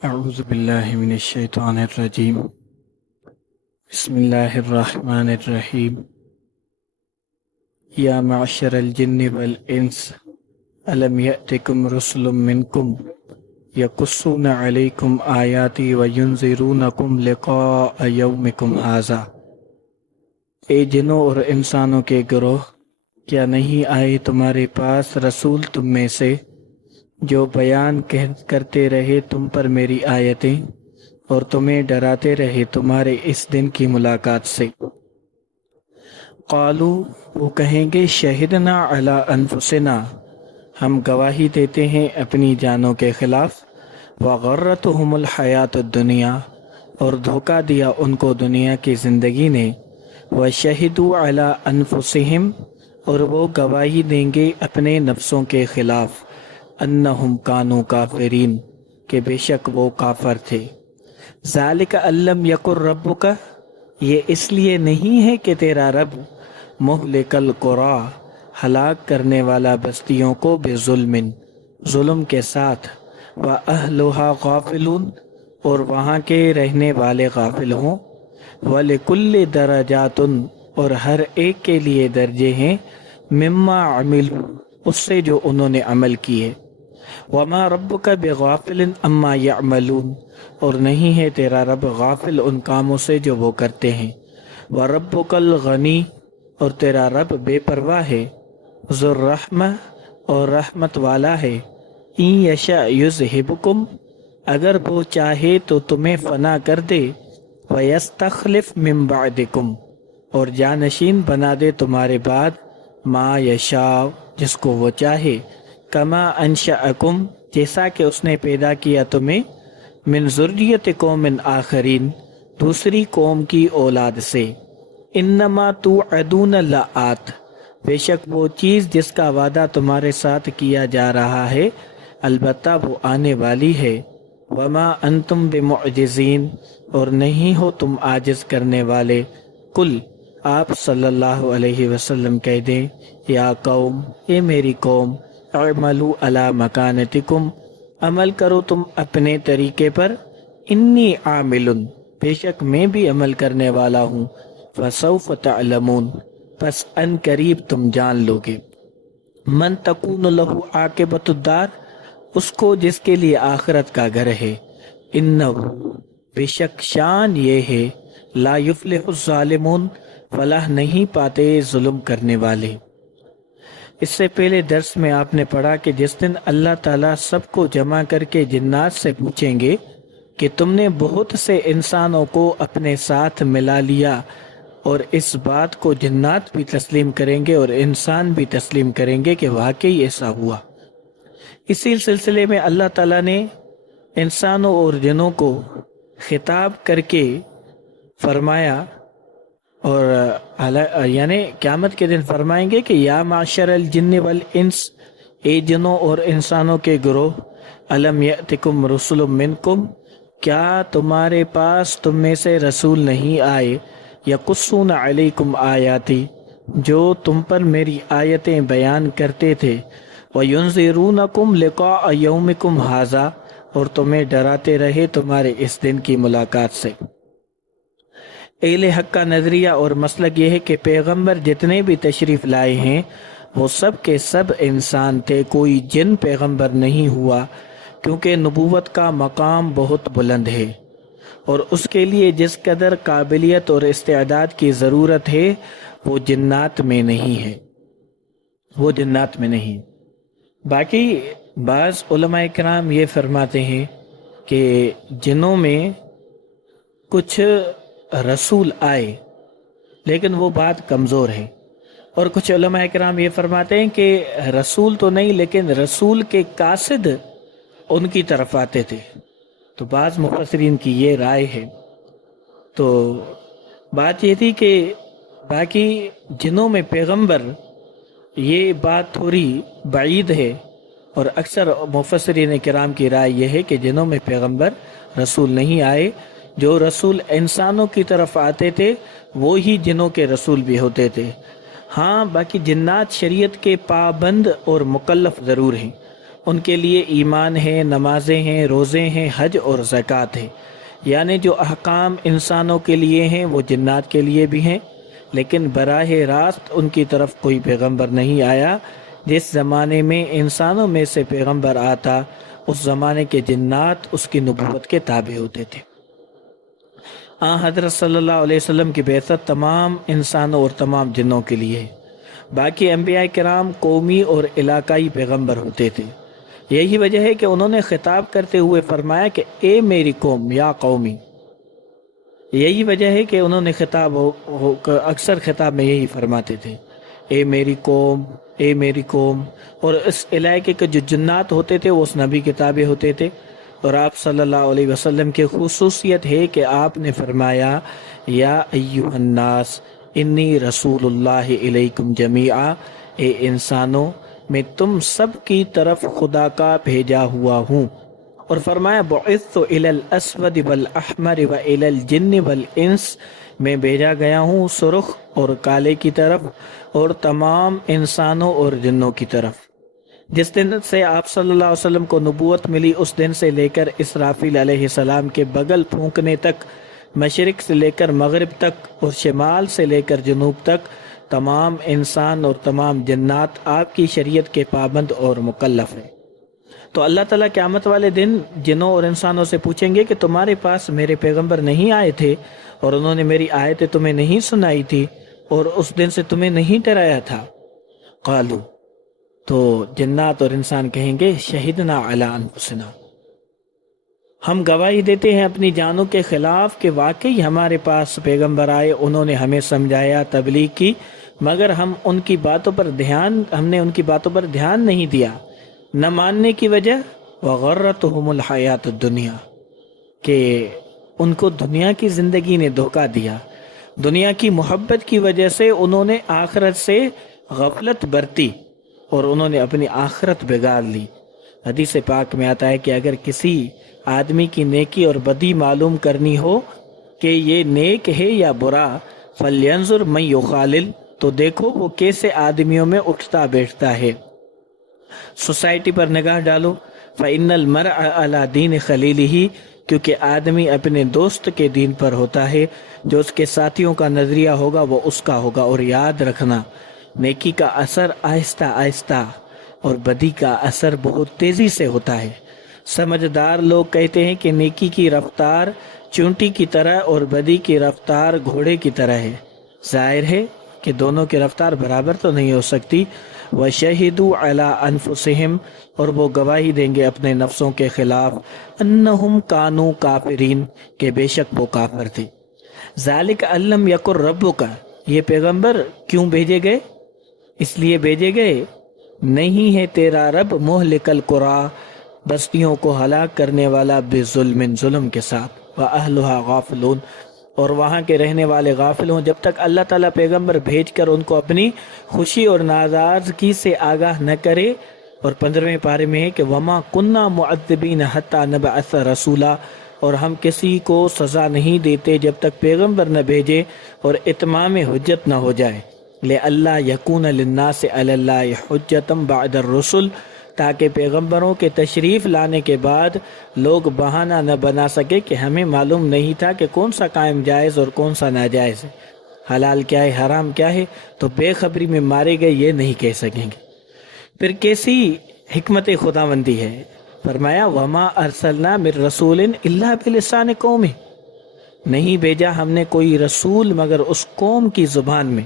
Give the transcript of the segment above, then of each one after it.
اعوذ باللہ من الشیطان الرجیم بسم اللہ الرحمن الرحیم یا معشر الجن والانس الم یأتکم رسل منکم یقصون علیکم آیاتی وینذرونکم لقاء یومکم ھذا۔ اے جنوں اور انسانوں کے گروہ، کیا نہیں آئے تمہارے پاس رسول تم میں سے جو بیان کرتے رہے تم پر میری آیتیں اور تمہیں ڈراتے رہے تمہارے اس دن کی ملاقات سے؟ قالو، وہ کہیں گے، شہدنا علی انفسنا، ہم گواہی دیتے ہیں اپنی جانوں کے خلاف، وغرتہم الحیات الدنیا، اور دھوکہ دیا ان کو دنیا کی زندگی نے، وشہدوا علی انفسہم، اور وہ گواہی دیں گے اپنے نفسوں کے خلاف، انہم کانوا کافرین، کہ بے شک وہ کافر تھے۔ ذالک ان لم یکن ربک، یہ اس لیے نہیں ہے کہ تیرا رب مہلک القری، ہلاک کرنے والا بستیوں کو، بظلم، ظلم کے ساتھ، واہلھا غافلون، اور وہاں کے رہنے والے غافل ہوں، ولکل درجات، اور ہر ایک کے لیے درجے ہیں، مما عملوا، اس سے جو انہوں نے عمل کیے، وما ربک بغافل عما یعملون، اور نہیں ہے تیرا رب غافل ان کاموں سے جو وہ کرتے ہیں، وربک الغنی، اور تیرا رب بے پرواہ ہے، ذو الرحمہ، اور رحمت والا ہے، ان یشاء یذہبکم، اگر وہ چاہے تو تمہیں فنا کر دے، ویستخلف من بعدکم، اور جانشین بنا دے تمہارے بعد، ما یشاء، جس کو وہ چاہے، کما انشأکم، جیسا کہ اس نے پیدا کیا تمہیں، من ذریت قوم آخرین، دوسری قوم کی اولاد سے، انما توعدون لآت، بے شک وہ چیز جس کا وعدہ تمہارے ساتھ کیا جا رہا ہے البتہ وہ آنے والی ہے، وما انتم بمعجزین، اور نہیں ہو تم عاجز کرنے والے، کل، آپ صلی اللہ علیہ وسلم کہہ دیں، یا قوم، اے میری قوم، اعملوا علی مکانتکم، عمل کرو تم اپنے طریقے پر، انی عامل، بے شک میں بھی عمل کرنے والا ہوں، فسوف تعلمون، پس ان قریب تم جان لوگے، من تکون لہ عاقبۃ الدار، اس کو جس کے لیے آخرت کا گھر ہے، انہ، بے شک شان یہ ہے، لا یفلح الظالمون، فلاح نہیں پاتے ظلم کرنے والے۔ اس سے پہلے درس میں آپ نے پڑھا کہ جس دن اللہ تعالیٰ سب کو جمع کر کے جنات سے پوچھیں گے کہ تم نے بہت سے انسانوں کو اپنے ساتھ ملا لیا، اور اس بات کو جنات بھی تسلیم کریں گے اور انسان بھی تسلیم کریں گے کہ واقعی ایسا ہوا۔ اسی سلسلے میں اللہ تعالیٰ نے انسانوں اور جنوں کو خطاب کر کے فرمایا، اور یعنی قیامت کے دن فرمائیں گے کہ یا معشر الجن والانس، اے جنوں اور انسانوں کے گروہ، الم یأتکم رسل منکم، کیا تمہارے پاس تم میں سے رسول نہیں آئے، یقصون علیکم آیاتی، جو تم پر میری آیتیں بیان کرتے تھے، وینذرونکم لقاء یومکم ھذا، اور تمہیں ڈراتے رہے تمہارے اس دن کی ملاقات سے۔ اہل حق کا نظریہ اور مسلک یہ ہے کہ پیغمبر جتنے بھی تشریف لائے ہیں وہ سب کے سب انسان تھے، کوئی جن پیغمبر نہیں ہوا، کیونکہ نبوت کا مقام بہت بلند ہے، اور اس کے لیے جس قدر قابلیت اور استعداد کی ضرورت ہے وہ جنات میں نہیں ہے، وہ جنات میں نہیں۔ باقی بعض علماء کرام یہ فرماتے ہیں کہ جنوں میں کچھ رسول آئے لیکن وہ بات کمزور ہے، اور کچھ علماء کرام یہ فرماتے ہیں کہ رسول تو نہیں لیکن رسول کے قاصد ان کی طرف آتے تھے، تو بعض مفسرین کی یہ رائے ہے۔ تو بات یہ تھی کہ باقی جنوں میں پیغمبر، یہ بات تھوڑی بعید ہے، اور اکثر مفسرین کرام کی رائے یہ ہے کہ جنوں میں پیغمبر رسول نہیں آئے، جو رسول انسانوں کی طرف آتے تھے وہی جنوں کے رسول بھی ہوتے تھے۔ ہاں باقی جنات شریعت کے پابند اور مکلف ضرور ہیں، ان کے لیے ایمان ہے، نمازیں ہیں، روزے ہیں، حج اور زکوٰۃ ہے۔ یعنی جو احکام انسانوں کے لیے ہیں وہ جنات کے لیے بھی ہیں، لیکن براہ راست ان کی طرف کوئی پیغمبر نہیں آیا۔ جس زمانے میں انسانوں میں سے پیغمبر آتا اس زمانے کے جنات اس کی نبوت کے تابع ہوتے تھے۔ حضرت صلی اللہ علیہ وسلم کی بعثت تمام انسانوں اور تمام جنوں کے لیے ہے۔ باقی انبیاء کرام قومی اور علاقائی پیغمبر ہوتے تھے۔ یہی وجہ ہے کہ انہوں نے خطاب کرتے ہوئے فرمایا کہ اے میری قوم یا قومی۔ یہی وجہ ہے کہ انہوں نے اکثر خطاب میں یہی فرماتے تھے، اے میری قوم، اے میری قوم۔ اور اس علاقے کے جو جنات ہوتے تھے وہ اس نبی کے تابع ہوتے تھے۔ اور آپ صلی اللہ علیہ وسلم کی خصوصیت ہے کہ آپ نے فرمایا یا ایھا الناس انی رسول اللہ الیکم جمیعا، اے انسانوں میں تم سب کی طرف خدا کا بھیجا ہوا ہوں۔ اور فرمایا بعثت الی الاسود والاحمر والی الجن والانس، میں بھیجا گیا ہوں سرخ اور کالے کی طرف اور تمام انسانوں اور جنوں کی طرف۔ جس دن سے آپ صلی اللہ علیہ وسلم کو نبوت ملی اس دن سے لے کر اسرافیل علیہ السلام کے بغل پھونکنے تک، مشرق سے لے کر مغرب تک اور شمال سے لے کر جنوب تک تمام انسان اور تمام جنات آپ کی شریعت کے پابند اور مکلف ہیں۔ تو اللہ تعالیٰ قیامت والے دن جنوں اور انسانوں سے پوچھیں گے کہ تمہارے پاس میرے پیغمبر نہیں آئے تھے اور انہوں نے میری آیتیں تمہیں نہیں سنائی تھی اور اس دن سے تمہیں نہیں ڈرایا تھا؟ قالو، تو جنات اور انسان کہیں گے شہدنا علی انفسنا، ہم گواہی دیتے ہیں اپنی جانوں کے خلاف کہ واقعی ہمارے پاس پیغمبر آئے، انہوں نے ہمیں سمجھایا، تبلیغ کی، مگر ہم نے ان کی باتوں پر دھیان نہیں دیا۔ نہ ماننے کی وجہ وغرتہم الحیات الدنیا، کہ ان کو دنیا کی زندگی نے دھوکہ دیا۔ دنیا کی محبت کی وجہ سے انہوں نے آخرت سے غفلت برتی اور انہوں نے اپنی آخرت بگاڑ لی۔ حدیث پاک میں آتا ہے کہ اگر کسی آدمی کی نیکی اور بدی معلوم کرنی ہو کہ یہ نیک ہے یا برا، فلینظر من یخالل، تو دیکھو وہ کیسے آدمیوں میں اٹھتا بیٹھتا ہے۔ سوسائٹی پر نگاہ ڈالو، فإن المرء علی دین خلیلہ، کیونکہ آدمی اپنے دوست کے دین پر ہوتا ہے، جو اس کے ساتھیوں کا نظریہ ہوگا وہ اس کا ہوگا۔ اور یاد رکھنا، نیکی کا اثر آہستہ آہستہ اور بدی کا اثر بہت تیزی سے ہوتا ہے۔ سمجھدار لوگ کہتے ہیں کہ نیکی کی رفتار چونٹی کی طرح اور بدی کی رفتار گھوڑے کی طرح ہے۔ ظاہر ہے کہ دونوں کی رفتار برابر تو نہیں ہو سکتی۔ وَشَهِدُوا عَلَىٰ أَنفُسِهِمْ، اور وہ گواہی دیں گے اپنے نفسوں کے خلاف، أَنَّهُمْ كَانُوا كَافِرِينَ، کہ بے شک وہ کافر تھے۔ ذَلِكَ أَن لَّمْ يَكُن رَّبُّكَ، یہ پیغمبر کیوں بھیجے گئے؟ اس لیے بھیجے گئے نہیں ہے تیرا رب مہلک القریٰ، بستیوں کو ہلاک کرنے والا بظلم، ظلم کے ساتھ، وَأَهْلُهَا غَافِلُونَ، اور وہاں کے رہنے والے غافل ہوں۔ جب تک اللہ تعالیٰ پیغمبر بھیج کر ان کو اپنی خوشی اور ناراضگی سے آگاہ نہ کرے۔ اور 15ویں پارے میں ہے کہ وَمَا كُنَّا مُعَذِّبِينَ حَتَّىٰ نَبْعَثَ رَسُولًا، اور ہم کسی کو سزا نہیں دیتے جب تک پیغمبر نہ بھیجے اور اتمام حجت نہ ہو جائے۔ لِأَلَّا يَكُونَ لِلنَّاسِ عَلَى اللَّهِ حُجَّةٌ بَعْدَ الرُّسُلِ، تاکہ پیغمبروں کے تشریف لانے کے بعد لوگ بہانہ نہ بنا سکے کہ ہمیں معلوم نہیں تھا کہ کون سا قائم جائز اور کون سا ناجائز ہے، حلال کیا ہے حرام کیا ہے، تو بے خبری میں مارے گئے یہ نہیں کہہ سکیں گے۔ پھر کیسی حکمت خداوندی ہے؟ فرمایا وَمَا أَرْسَلْنَا مِن رَّسُولٍ إِلَّا بِلِسَانِ قَوْمِهِ، نہیں بھیجا ہم نے کوئی رسول مگر اس قوم کی زبان میں،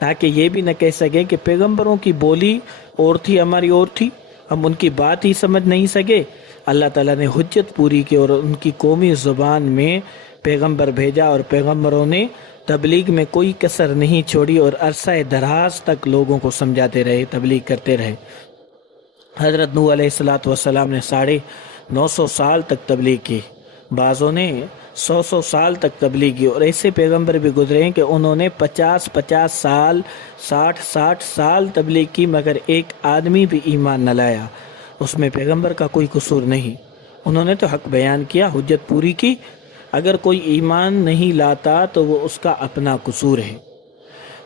تاکہ یہ بھی نہ کہہ سکے کہ پیغمبروں کی بولی اور تھی ہماری اور تھی، ہم ان کی بات ہی سمجھ نہیں سکے۔ اللہ تعالیٰ نے حجت پوری کی اور ان کی قومی زبان میں پیغمبر بھیجا، اور پیغمبروں نے تبلیغ میں کوئی کسر نہیں چھوڑی اور عرصہ دراز تک لوگوں کو سمجھاتے رہے، تبلیغ کرتے رہے۔ حضرت نوح علیہ السلام نے 950 سال تک تبلیغ کی، بعضوں نے 100 سال تک تبلیغ کی، اور ایسے پیغمبر بھی گزرے ہیں کہ انہوں نے 50 سال 60 سال تبلیغ کی مگر ایک آدمی بھی ایمان نہ لایا۔ اس میں پیغمبر کا کوئی قصور نہیں، انہوں نے تو حق بیان کیا، حجت پوری کی، اگر کوئی ایمان نہیں لاتا تو وہ اس کا اپنا قصور ہے۔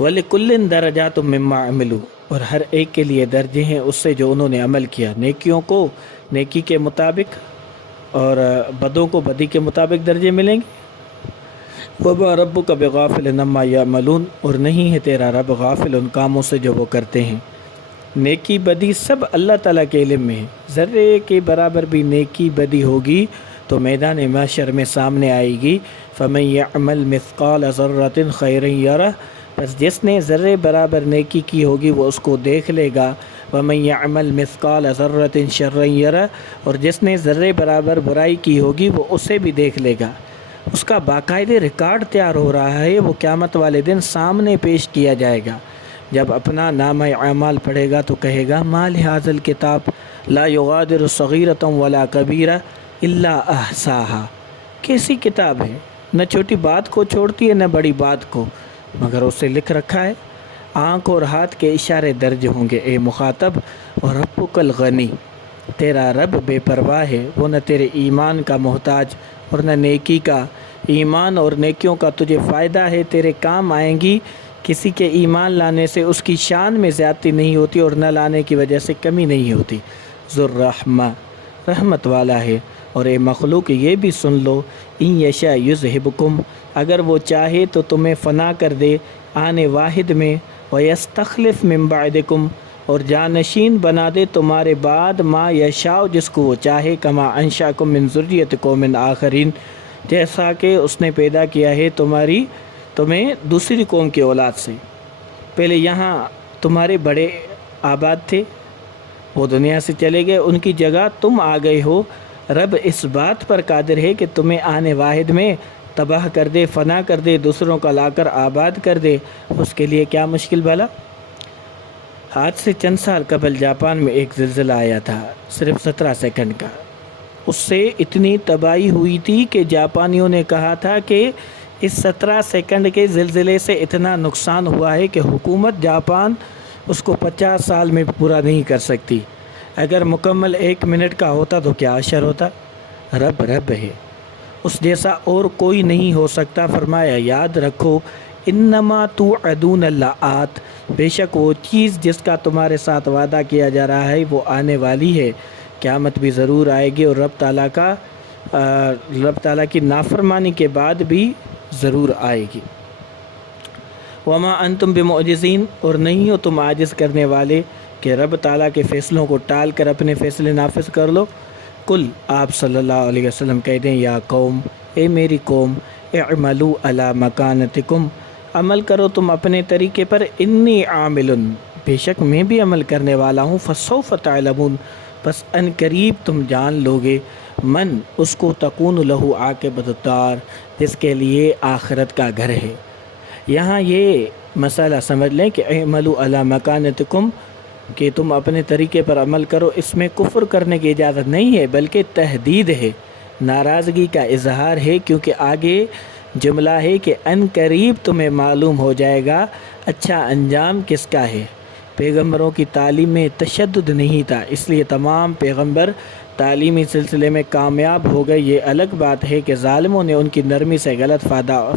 وَلِكُلٍّ دَرَجَاتٌ مِّمَّا عَمِلُوا، اور ہر ایک کے لیے درجے ہیں اس سے جو انہوں نے عمل کیا، نیکیوں کو نیکی کے مطابق اور بدوں کو بدی کے مطابق درجے ملیں گے۔ وَمَا رَبُّكَ بِغَافِلٍ عَمَّا يَعْمَلُونَ، اور نہیں ہے تیرا رب غافل ان کاموں سے جو وہ کرتے ہیں۔ نیکی بدی سب اللہ تعالیٰ کے علم میں ہے، ذرے کے برابر بھی نیکی بدی ہوگی تو میدان محشر میں سامنے آئے گی۔ فَمَن يَعْمَلْ مِثْقَالَ ذَرَّةٍ خَيْرًا يَرَهُ، پس جس نے ذرے برابر نیکی کی ہوگی وہ اس کو دیکھ لے گا۔ وَمَن يَعْمَلْ مِثْقَالَ ذَرَّةٍ شَرًّا يَرَهُ، اور جس نے ذرے برابر برائی کی ہوگی وہ اسے بھی دیکھ لے گا۔ اس کا باقاعدہ ریکارڈ تیار ہو رہا ہے، وہ قیامت والے دن سامنے پیش کیا جائے گا۔ جب اپنا نامہ اعمال پڑھے گا تو کہے گا ما لہذا الکتاب لا یغادر صغیرۃ ولا کبیرہ الا احصاها، کیسی کتاب ہے، نہ چھوٹی بات کو چھوڑتی ہے نہ بڑی بات کو، مگر اسے لکھ رکھا ہے۔ آنکھ اور ہاتھ کے اشارے درج ہوں گے اے مخاطب۔ اور ربک الغنی، تیرا رب بے پرواہ ہے، وہ نہ تیرے ایمان کا محتاج اور نہ نیکی کا۔ ایمان اور نیکیوں کا تجھے فائدہ ہے، تیرے کام آئیں گی۔ کسی کے ایمان لانے سے اس کی شان میں زیادتی نہیں ہوتی اور نہ لانے کی وجہ سے کمی نہیں ہوتی۔ ذو الرحمہ، رحمت والا ہے۔ اور اے مخلوق یہ بھی سن لو، ان یشاء یذہبکم، اگر وہ چاہے تو تمہیں فنا کر دے آنے واحد میں، ویستخلف من بعدکم، اور جانشین بنا دے تمہارے بعد، ما یشاء، جس کو وہ چاہے، کما انشاکم من ذریۃ قوم آخرین، جیسا کہ اس نے پیدا کیا ہے تمہیں دوسری قوم کی اولاد سے۔ پہلے یہاں تمہارے بڑے آباد تھے، وہ دنیا سے چلے گئے، ان کی جگہ تم آ گئے ہو۔ رب اس بات پر قادر ہے کہ تمہیں آنے واحد میں تباہ کر دے، فنا کر دے، دوسروں کا لا کر آباد کر دے۔ اس کے لیے کیا مشکل بھلا؟ آج سے چند سال قبل جاپان میں ایک زلزلہ آیا تھا، صرف 17 سیکنڈ کا۔ اس سے اتنی تباہی ہوئی تھی کہ جاپانیوں نے کہا تھا کہ اس 17 سیکنڈ کے زلزلے سے اتنا نقصان ہوا ہے کہ حکومت جاپان اس کو 50 سال میں پورا نہیں کر سکتی۔ اگر مکمل 1 منٹ کا ہوتا تو کیا اشر ہوتا؟ رب رب ہے، اس جیسا اور کوئی نہیں ہو سکتا۔ فرمایا یاد رکھو انما توعدون لآت، بے شک وہ چیز جس کا تمہارے ساتھ وعدہ کیا جا رہا ہے وہ آنے والی ہے، قیامت بھی ضرور آئے گی، اور رب تعالیٰ کی نافرمانی کے بعد بھی ضرور آئے گی۔ وما انتم بمعجزین، اور نہیں ہو تم عاجز کرنے والے کہ رب تعالیٰ کے فیصلوں کو ٹال کر اپنے فیصلے نافذ کر لو۔ کل، آپ صلی اللہ علیہ وسلم کہہ دیں یا قوم، اے میری قوم، اعملوا علی مکانتکم، عمل کرو تم اپنے طریقے پر، انی عامل، بے شک میں بھی عمل کرنے والا ہوں، فسوف تعلمون، پس ان قریب تم جان لوگے، من، اس کو تکون لہو عاقبۃ الدار، جس کے لیے آخرت کا گھر ہے۔ یہاں یہ مسئلہ سمجھ لیں کہ اعملوا علی مکانتکم، کہ تم اپنے طریقے پر عمل کرو، اس میں کفر کرنے کی اجازت نہیں ہے بلکہ تہدید ہے، ناراضگی کا اظہار ہے، کیونکہ آگے جملہ ہے کہ ان قریب تمہیں معلوم ہو جائے گا اچھا انجام کس کا ہے۔ پیغمبروں کی تعلیم میں تشدد نہیں تھا، اس لیے تمام پیغمبر تعلیمی سلسلے میں کامیاب ہو گئے۔ یہ الگ بات ہے کہ ظالموں نے ان کی نرمی سے غلط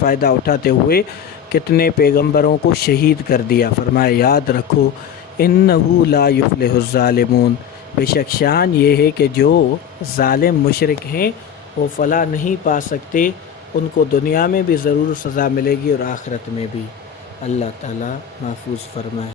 فائدہ اٹھاتے ہوئے کتنے پیغمبروں کو شہید کر دیا۔ فرمایا یاد رکھو انہو لا یفلح الظالمون، بے شک شان یہ ہے کہ جو ظالم مشرک ہیں وہ فلاح نہیں پا سکتے، ان کو دنیا میں بھی ضرور سزا ملے گی اور آخرت میں بھی۔ اللہ تعالیٰ محفوظ فرمائے۔